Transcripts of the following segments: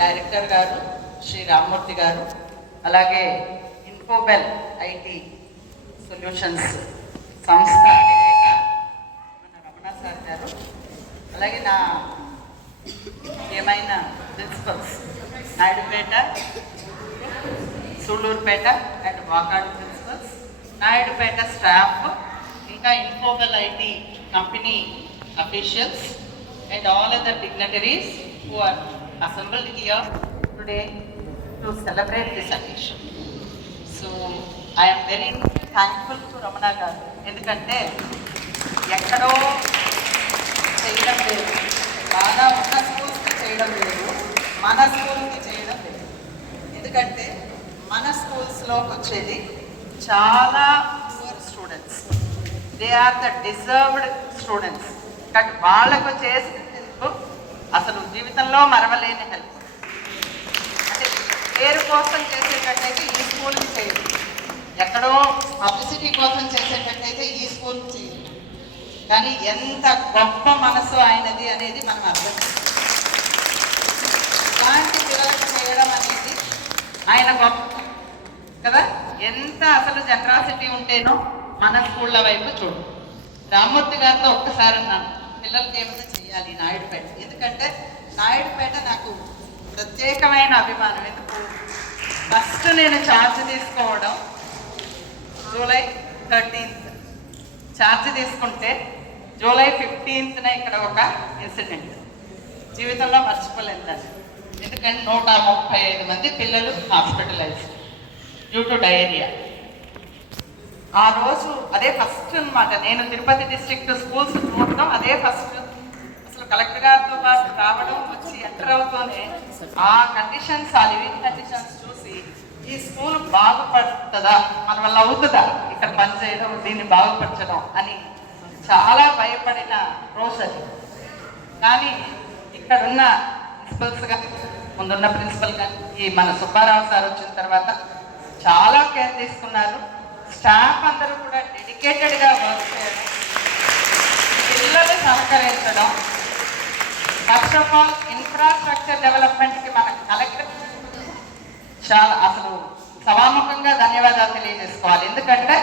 Director గారు శ్రీ రామ్మూర్తి గారు, అలాగే ఇన్ఫోబెల్ ఐటీ సొల్యూషన్స్ సంస్థ అధినేత మన రమణ సార్ గారు, అలాగే నా ఏమైనా principals Naidupeta, Sullurpeta and Vakadu principals, Naidupeta staff, ఇంకా Infobell IT company officials and all other dignitaries who are assembled here today to celebrate this occasion. So I am very thankful to Ramana garu endukante ekkado cheyadam ledu, baga unna schools ki cheyadam ledu, mana school ki cheyadam ledu. Endukante mana schools lo vachedi chaala poor students, they are the deserved students. కానీ వాళ్ళకు చేసిన help అసలు జీవితంలో మరవలేని help. అంటే పేరు కోసం చేసేటట్టయితే ఈ స్కూల్కి చేయదు, ఎక్కడో పబ్లిసిటీ కోసం చేసేటట్టయితే ఈ స్కూల్కి చేయదు. కానీ ఎంత గొప్ప మనసు ఆయనది అనేది మనం అర్థం చేసుకోవాలి. ఇలాంటి పిల్లలకు చేయడం అనేది ఆయన గొప్ప కదా. ఎంత అసలు జనరాసిటీ ఉంటేనో మన స్కూళ్ళ వైపు చూడు. రామ్మూర్తి గారితో ఒక్కసారి అన్నాను, పిల్లలకి ఏమైనా చెయ్యాలి నాయుడుపేట, ఎందుకంటే నాయుడుపేట నాకు ప్రత్యేకమైన అభిమానం. ఎందుకు ఫస్ట్ నేను ఛార్జ్ తీసుకోవడం జూలై 13th ఛార్జ్ తీసుకుంటే జూలై 15th ఇక్కడ ఒక ఇన్సిడెంట్ జీవితంలో మర్చిపోలేదు. ఎందుకంటే 135 మంది పిల్లలు హాస్పిటలైజ్ డ్యూ టు డయేరియా. ఆ రోజు అదే ఫస్ట్ అనమాట నేను తిరుపతి డిస్ట్రిక్ట్ స్కూల్స్ చూడడం, అదే ఫస్ట్. అసలు కలెక్టర్ గారితో పాటు రావడం, వచ్చి ఎంటర్ అవుతూనే ఆ కండిషన్స్, ఆ లివింగ్ కండిషన్స్ చూసి ఈ స్కూల్ బాగుపడుతుందా, మన వల్ల అవుతుందా ఇక్కడ పనిచేయడం, దీన్ని బాగుపరచడం అని చాలా భయపడిన రోజు అది. కానీ ఇక్కడున్న ప్రిన్సిపల్స్ కానీ, ముందున్న ప్రిన్సిపల్ కానీ, ఈ మన సుబ్బారావు సార్ వచ్చిన తర్వాత చాలా కేర్ తీసుకున్నారు. స్టాఫ్ అందరూ కూడా డెడికేటెడ్గా వర్క్ చేయడం, పిల్లలు సహకరించడం. ఫస్ట్ ఆఫ్ ఆల్ ఇన్ఫ్రాస్ట్రక్చర్ డెవలప్మెంట్కి మన కలెక్టర్ చాలా అసలు సభాముఖంగా ధన్యవాదాలు తెలియజేసుకోవాలి. ఎందుకంటే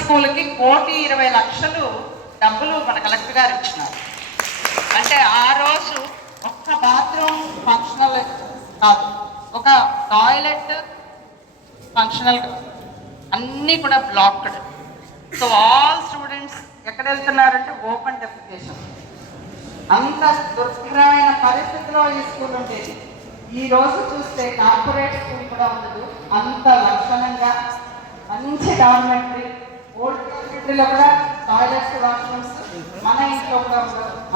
స్కూల్కి 1,20,00,000 డబ్బులు మన కలెక్టర్ గారు ఇచ్చినారు. అంటే ఆ రోజు ఒక్క బాత్రూమ్ ఫంక్షనల్ కాదు, ఒక టాయిలెట్ ఫంక్షనల్, అన్నీ కూడా బ్లాక్డ్. సో ఆల్ స్టూడెంట్స్ ఎక్కడ వెళ్తున్నారంటే ఓపెన్ డెఫికేషన్. అంత దుర్భరమైన పరిస్థితిలో ఈ స్కూల్ ఉండేది. ఈ రోజు చూస్తే కార్పొరేట్ స్కూల్ కూడా ఉండదు, అంత లక్షణంగా మంచి డార్మెంటరీ, ఓల్డ్ డార్మెంటరీలో కూడా టాయిలెట్స్, వాష్రూమ్స్ మన ఇంట్లో కూడా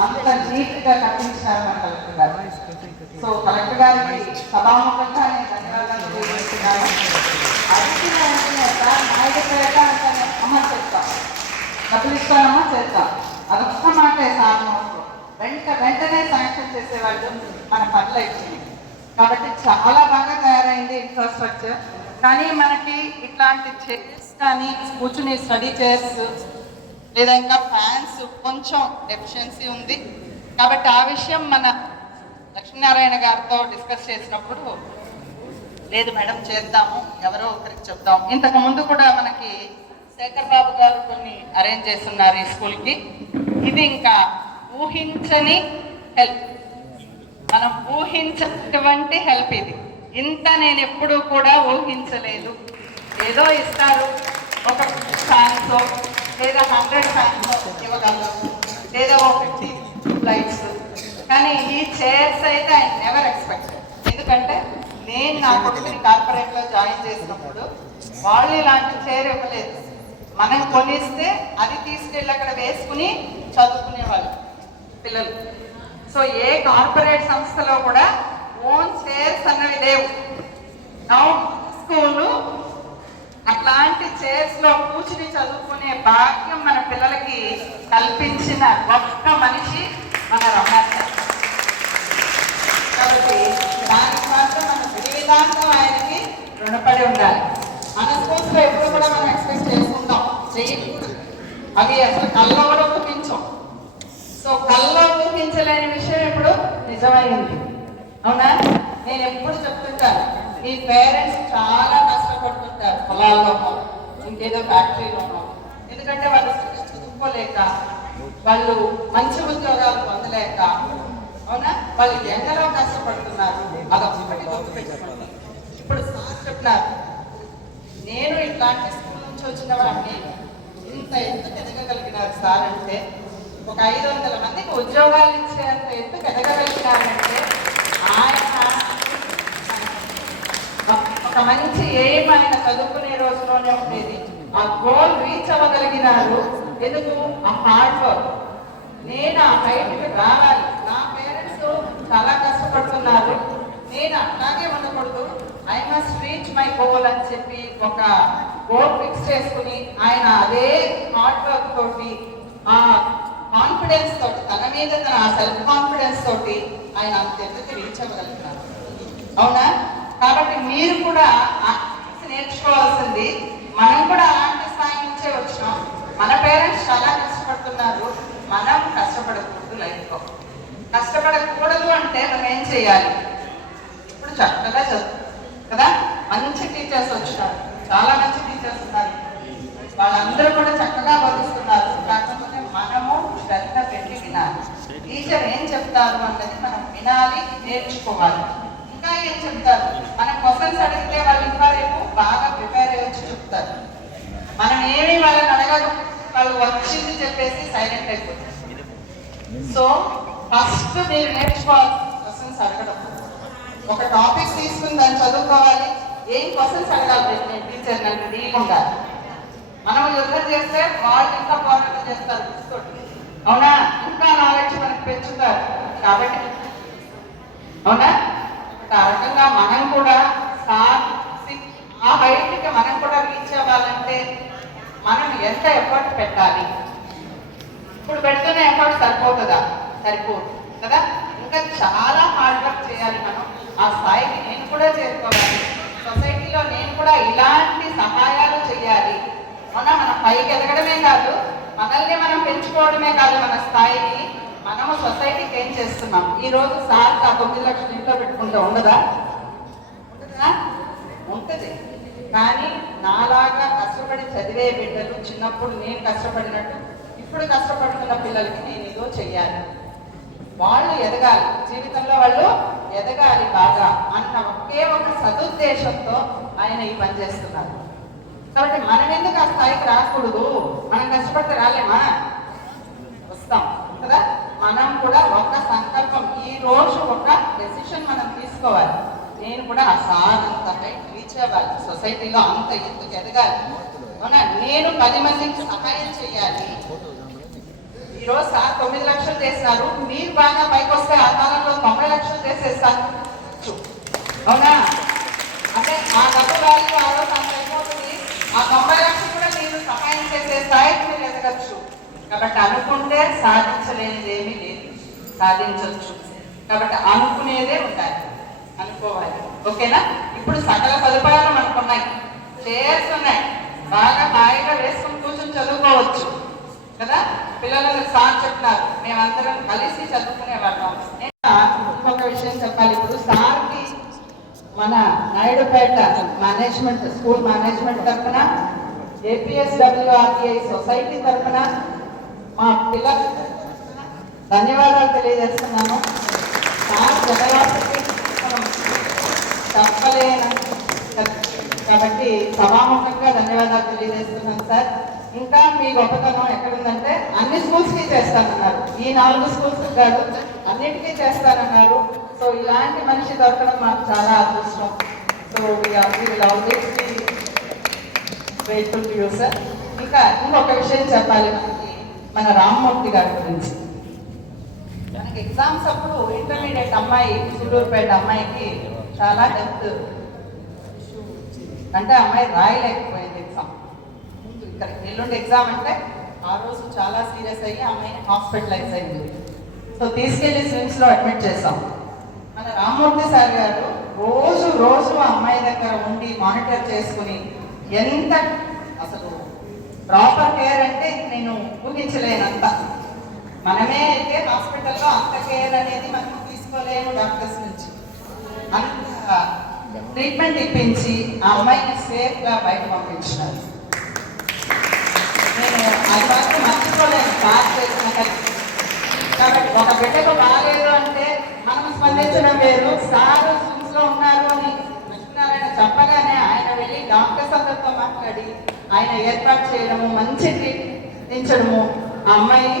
అంత నీట్గా కట్టించారు మన కలెక్టర్ గారు. సో కలెక్టర్ గారికి సభాముఖంగా నేను ధన్యవాదాలు తెలియజేస్తున్నాను. అడిగిన నాయుడుపేట అంటే అమ్మ చేస్తాం, డబ్బులు ఇస్తానమ్మా చేస్తాం, అదొక్క మాటే సార్ వెంటనే శాంక్షన్ చేసేవాళ్ళు మన పనులు ఇచ్చింది. కాబట్టి చాలా బాగా తయారైంది ఇన్ఫ్రాస్ట్రక్చర్. కానీ మనకి ఇట్లాంటి చైర్స్ కానీ, కూర్చుని స్టడీ చైర్స్ లేదా ఇంకా ఫ్యాన్స్ కొంచెం డెఫిషియన్సీ ఉంది. కాబట్టి ఆ విషయం మన లక్ష్మీనారాయణ గారితో డిస్కస్ చేసినప్పుడు, లేదు మేడం చేద్దాము, ఎవరో ఒకరికి చెప్దాం. ఇంతకు ముందు కూడా మనకి శేఖర్ బాబు గారు కొన్ని అరేంజ్ చేస్తున్నారు ఈ స్కూల్కి. ఇది ఇంకా ఊహించని హెల్ప్, మనం ఊహించినటువంటి హెల్ప్ ఇది. ఇంత నేను ఎప్పుడూ కూడా ఊహించలేదు. ఏదో ఇస్తారు, ఒక ఫ్యాన్స్ లేదా 100 ఫ్యాన్స్ ఇవ్వగలరు, లేదా 50 లైట్స్. కానీ ఈ చైర్స్ అయితే ఐ నెవర్ ఎక్స్పెక్టెడ్. ఎందుకంటే నేను నా కొడుకుని కార్పొరేట్లో జాయిన్ చేసినప్పుడు వాళ్ళు ఇలాంటి చైర్ ఇవ్వలేదు. మనం కొనిస్తే అది తీసుకెళ్ళి అక్కడ వేసుకుని చదువుకునేవాళ్ళు పిల్లలు. సో ఏ కార్పొరేట్ సంస్థలో కూడా ఓన్ చైర్స్ అన్నవి లేవు. స్కూలు అట్లాంటి చైర్స్లో కూర్చుని చదువుకునే భాగ్యం మన పిల్లలకి కల్పించిన గొప్ప మనిషి మన రమణ సార్. కాబట్టి దానికి మాత్రం మన జీవితాంతం ఆయనకి రుణపడి ఉండాలి. మన స్కూల్స్లో ఎప్పుడు కూడా మనం ఎక్స్పెక్ట్ చేసుకుంటాం, అవి అసలు కల్లో కూడా ఊహించాం. సో కల్లో ఊహించలేని విషయం ఇప్పుడు నిజమైంది. అవునా? నేను ఎప్పుడు చెప్తుంటాను, మీ పేరెంట్స్ చాలా కష్టపడుతుంటారు, పొలాల్లోనో ఇంకేదో ఫ్యాక్టరీలోనో. ఎందుకంటే వాళ్ళు చదువుకోలేక, వాళ్ళు మంచి ఉద్యోగాలు పొందలేక, అవునా, వాళ్ళు ఎండలో కష్టపడుతున్నారు. అదొక్కటి గుర్తుపెట్టుకోండి. ఇప్పుడు సార్ చెప్పినారు, నేను ఇట్లాంటి స్కూల్ నుంచి వచ్చిన వాడిని, ఇంత ఎందుకు ఎదగగలిగినారు సార్ అంటే, ఒక 500 మందికి ఉద్యోగాలు ఇచ్చేంత ఎందుకు ఎదగగలిగినారంటే ఆయన ఒక మంచి ఎయిమ్ ఆయన చదువుకునే రోజులోనే ఉండేది. ఆ గోల్ రీచ్ అవ్వగలిగినారు. ఎందుకు? ఆ హార్డ్ వర్క్. నేను ఆ హైట్కి రావాలి, నా పేరెంట్స్ చాలా కష్టపడుతున్నారు, నేను అట్లాగే ఉండకూడదు, I must reach my goal అని చెప్పి ఒక గోల్ ఫిక్స్ చేసుకుని ఆయన అదే హార్డ్ వర్క్ తోటి, ఆ కాన్ఫిడెన్స్ తోటి, తన మీద తన సెల్ఫ్ కాన్ఫిడెన్స్ తోటి ఆయన అంతెందుకు రీచ్ అవ్వగలుగుతారు. అవునా? కాబట్టి మీరు కూడా నేర్చుకోవాల్సింది, మనం కూడా అలాంటి స్థాయి నుంచే వచ్చినాం. మన పేరెంట్స్ చాలా కష్టపడుతున్నారు, మనం కష్టపడకూడదు. లైఫ్లో కష్టపడకూడదు అంటే మనం ఏం చేయాలి? ఇప్పుడు చక్కగా చదువు కదా, మంచి టీచర్స్ వచ్చినారు, చాలా మంచి టీచర్స్ ఉన్నారు, వాళ్ళందరూ కూడా చక్కగా బోధిస్తున్నారు. కాకపోతే మనము శ్రద్ధ పెట్టి వినాలి. టీచర్ ఏం చెప్తారు అన్నది మనం వినాలి, నేర్చుకోవాలి. ఇంకా ఏం చెప్తారు, మనం క్వశ్చన్స్ అడిగితే వాళ్ళు ఇంకా రేపు బాగా ప్రిపేర్ అయ్యొచ్చు చెప్తారు. మనం ఏమి వాళ్ళని అడగక వాళ్ళు వచ్చింది చెప్పేసి సైలెంట్ అయిపోతుంది. సో ఫస్ట్ మీరు నేర్చుకోవాలి క్వశ్చన్స్ అడగడం. ఒక టాపిక్ తీసుకుని దాన్ని చదువుకోవాలి, ఏం క్వశ్చన్స్ అడగాలి నేను టీచర్ నన్ను తీయకుండా. మనం యుద్ధం చేస్తే వాళ్ళు ఇంకా పోరాటం చేస్తారు బుక్స్తోటి. అవునా? ఇంకా నాలెడ్జ్ మనకి పెంచుతారు. కాబట్టి అవునా, ఆ రకంగా మనం కూడా ఆ హైట్కి మనం కూడా రీచ్ అవ్వాలంటే మనం ఎంత ఎఫర్ట్ పెట్టాలి? ఇప్పుడు పెడుతున్న ఎఫర్ట్ సరిపోతుందా? సరిపోదు కదా. ఇంకా చాలా హార్డ్ వర్క్ చేయాలి మనం. ఆ స్థాయికి నేను కూడా చేరుకోవాలి. సొసైటీలో నేను కూడా ఇలాంటి సహాయాలు చేయాలి. అవునా? మనం పైకి ఎదగడమే కాదు, మనల్ని మనం పెంచుకోవడమే కాదు, మన స్థాయిని మనము సొసైటీకి ఏం చేస్తున్నాం. ఈరోజు సార్ ఆ 9 లక్షలు ఇంట్లో పెట్టుకుంటే ఉండదా? ఉంటుందా? ఉంటుంది. కానీ నాలాగా కష్టపడి చదివే బిడ్డలు, చిన్నప్పుడు నేను కష్టపడినట్టు ఇప్పుడు కష్టపడుతున్న పిల్లలకి నేను ఏదో చెయ్యాలి, వాళ్ళు ఎదగాలి, జీవితంలో వాళ్ళు ఎదగాలి బాగా అన్న ఒకే ఒక సదుద్దేశంతో ఆయన ఈ పని చేస్తున్నారు. కాబట్టి మనం ఎందుకు ఆ స్థాయికి రాకూడదు? మనం కష్టపడితే రాలేమా? వస్తాం కదా. మనం కూడా ఒక సంకల్పం, ఈ రోజు ఒక డెసిషన్ మనం తీసుకోవాలి. నేను కూడా ఆ సాధంత రీచ్ అవ్వాలి, సొసైటీలో అంత ఎందుకు ఎదగాలి, అవునా, నేను 10 మందికి సహాయం చేయాలి. ఈరోజు సార్ 9 లక్షలు చేస్తారు, మీరు బాగా పైకి వస్తే ఆ కాలంలో 90 లక్షలు చేసేస్తారు. అవునా? అంటే ఆ డబ్బు వాల్యూ ఆ రోజు అంత అయిపోతుంది. ఆ 90 లక్షలు కూడా మీరు సహాయం చేసే స్థాయికి మీరు ఎదగచ్చు. కాబట్టి అనుకుంటే సాధించలేనిది ఏమీ లేదు, సాధించవచ్చు. కాబట్టి అనుకునేదే ఉండాలి, అనుకోవాలి. ఓకేనా? ఇప్పుడు సకల సదుపాయాలు మనకు ఉన్నాయి, చైర్స్ ఉన్నాయి, బాగా హాయిగా వేసుకుని కూర్చొని చదువుకోవచ్చు కదా. పిల్లలకు సార్ చెప్తున్నారు, మేమందరం కలిసి చదువుకునే వాళ్ళం. ఇంకొక విషయం చెప్పాలి. ఇప్పుడు సార్కి మన నాయుడుపేట మేనేజ్మెంట్, స్కూల్ మేనేజ్మెంట్ తరఫున, APSWRTI సొసైటీ తరఫున మా పిల్లలకు ధన్యవాదాలు తెలియజేస్తున్నాను. సార్ జనరాశికి చెప్పలేను కాబట్టి సభాముఖంగా ధన్యవాదాలు తెలియజేస్తున్నాను సార్. ఇంకా మీ గొప్పతనం ఎక్కడుందంటే అన్ని స్కూల్స్కి చేస్తానన్నారు, ఈ 4 స్కూల్స్ కాదు అన్నిటికీ చేస్తానన్నారు. సో ఇలాంటి మనిషి దొరకడం మాకు చాలా అదృష్టం. So grateful to you sir. ఇంకా ఇంకొక విషయం చెప్పాలి, మనకి మన రామ్మూర్తి గారి గురించి. మనకి ఎగ్జామ్స్ అప్పుడు ఇంటర్మీడియట్ అమ్మాయి, సూళ్ళూరుపేట అమ్మాయికి చాలా హెల్త్ అంటే అమ్మాయి రాయలేకపోయింది ఎగ్జామ్. ఇక్కడ ఎల్లుండి ఎగ్జామ్ అంటే ఆ రోజు చాలా సీరియస్ అయ్యి అమ్మాయిని హాస్పిటలైజ్ అయింది. సో తీసుకెళ్లి స్విమ్స్లో అడ్మిట్ చేసాం. మన రామ్మూర్తి సార్ గారు రోజు ఆ అమ్మాయి దగ్గర ఉండి మానిటర్ చేసుకుని, ఎంత అసలు ప్రాపర్ కేర్ అంటే నేను ఊహించలేనంత. మనమే అయితే హాస్పిటల్లో అంత కేర్ అనేది మనం తీసుకోలేము డాక్టర్స్ నుంచి. ట్రీట్మెంట్ ఇప్పించి ఆ అమ్మాయిని సేఫ్గా బయట పంపించినారు. నేను అది మాత్రం మర్చిపోలేను సార్ చేసిన కాబట్టి ఒక బిడ్డకు బాగాలేదు అంటే మనం స్పందించడం వేరు. సారు లో ఉన్నారు అని లక్ష్మీనారాయణ చెప్పగానే ఆయన వెళ్ళి డాక్టర్స్ అందరితో మాట్లాడి ఆయన ఏర్పాటు చేయడము, మంచి ట్రీట్మెంట్, ఆ అమ్మాయి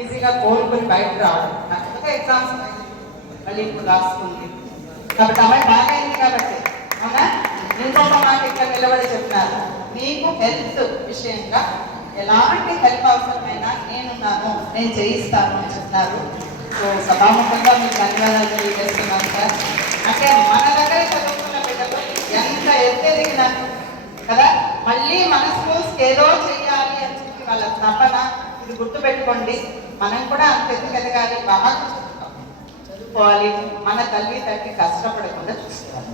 ఈజీగా కోలుకుని బయటకు రావడం. నాకు ఎగ్జామ్స్ మళ్ళీ ఇప్పుడు రాసుకుంది కాబట్టి అమ్మాయి బాగా అయింది. కాబట్టి అవునా, ఇంకొక మాట ఇక్కడ నిలబడి చెప్తున్నారు, మీకు హెల్త్ విషయంగా ఎలాంటి హెల్ప్ అవసరమైనా నేనున్నాను, నేను చేయిస్తాను అని చెప్తున్నారు. సో సభాముఖంగా మీకు ధన్యవాదాలు తెలియజేస్తున్నాను సార్. అంటే మన దగ్గర చదువుకున్న బిడ్డలు ఎంత ఎదిగినా కదా, మళ్ళీ మన స్కూల్స్కి ఏదో చెయ్యాలి అని చెప్పి వాళ్ళ తపన. ఇది గుర్తుపెట్టుకోండి, మనం కూడా అంత ఎదగాలి, బాగా చదువుకోవాలి, మన తల్లి తండ్రి కష్టపడకుండా చూసుకోవాలి.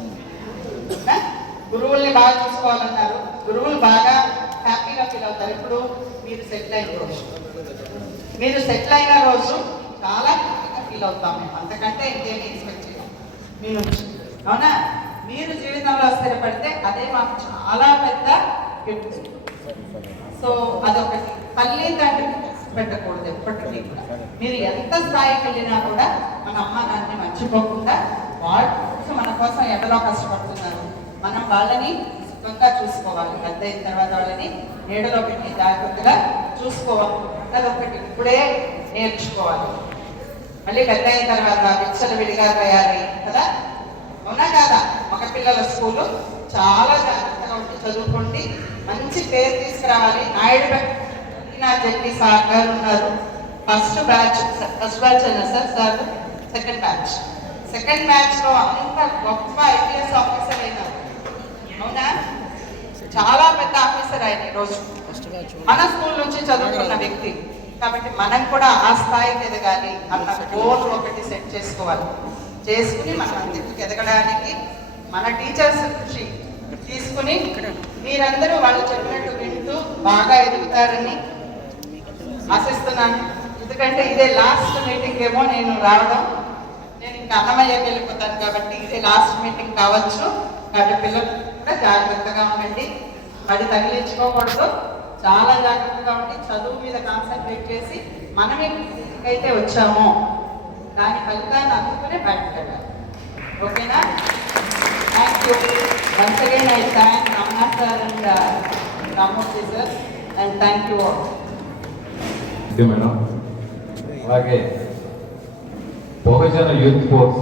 గురువుల్ని బాగా చూసుకోవాలన్నారు. గురువులు బాగా హ్యాపీగా ఫీల్ అవుతారు. ఇప్పుడు మీరు సెటిల్ అయిన రోజు, చాలా హ్యాపీగా ఫీల్ అవుతాం మేము. అంతకంటే ఇంకేమి ఎక్స్పెక్ట్ చేయాలి మీ నుంచి, అవునా? మీరు జీవితంలో స్థిరపడితే అదే మాకు చాలా పెద్ద గిఫ్ట్. సో అదొకటి. తల్లి తండ్రి పెట్టకూడదు ఎప్పటికీ కూడా. మీరు ఎంత స్థాయికి వెళ్ళినా కూడా మన అమ్మ నాన్నని మర్చిపోకుండా, వాళ్ళు మన కోసం ఎండలో కష్టపడుతున్నారు, మనం వాళ్ళని సుఖంగా చూసుకోవాలి. పెద్ద అయిన తర్వాత వాళ్ళని నీడలో పెట్టి జాగ్రత్తగా చూసుకోవాలి. అదొకటి ఇప్పుడే నేర్చుకోవాలి. మళ్ళీ పెద్ద అయిన తర్వాత విచ్చలు విడిగా తయారై కదా, అవునా కాదా? మగ పిల్లల స్కూలు చాలా జాగ్రత్తగా ఉండి చదువుకోండి, మంచి పేరు తీసుకురావాలి. నాయుడు చెప్పి సార్ గారు ఉన్నారు. ఫస్ట్ బ్యాచ్ అయినా సార్ సెకండ్ బ్యాచ్ లో అంత గొప్ప ఐపీఎస్ ఆఫీసర్ అయినారు, అవునా? చాలా పెద్ద ఆఫీసర్ ఆయన ఈరోజు మన స్కూల్ నుంచి చదువుకున్న వ్యక్తి. కాబట్టి మనం కూడా ఆ స్థాయికి ఎదగాలి అన్న గోల్ ఒకటి సెట్ చేసుకోవాలి. చేసుకుని మనం అంతకు ఎదగడానికి మన టీచర్స్ కృషి తీసుకుని మీరందరూ వాళ్ళు చెప్పినట్టు వింటూ బాగా ఎదుగుతారని ఆశిస్తున్నాను. ఎందుకంటే ఇదే లాస్ట్ మీటింగ్ ఏమో నేను రావడం, నేను ఇంకా అన్నమయ్యకి వెళ్ళిపోతాను కాబట్టి ఇదే లాస్ట్ మీటింగ్ కావచ్చు. కాబట్టి పిల్లలు కూడా జాగ్రత్తగా ఉండండి, పడి తగిలించుకోకూడదు, చాలా జాగ్రత్తగా ఉండి చదువు మీద కాన్సన్ట్రేట్ చేసి మనం అయితే వచ్చామో దాని ఫలితాన్ని అందుకునే బయటకు వెళ్ళాలి. ఓకేనా? Thank you once again. I thank Ramana sir and Ramamurthy sir and thank you all. Madam అలాగే బహుజన యూత్ ఫోర్స్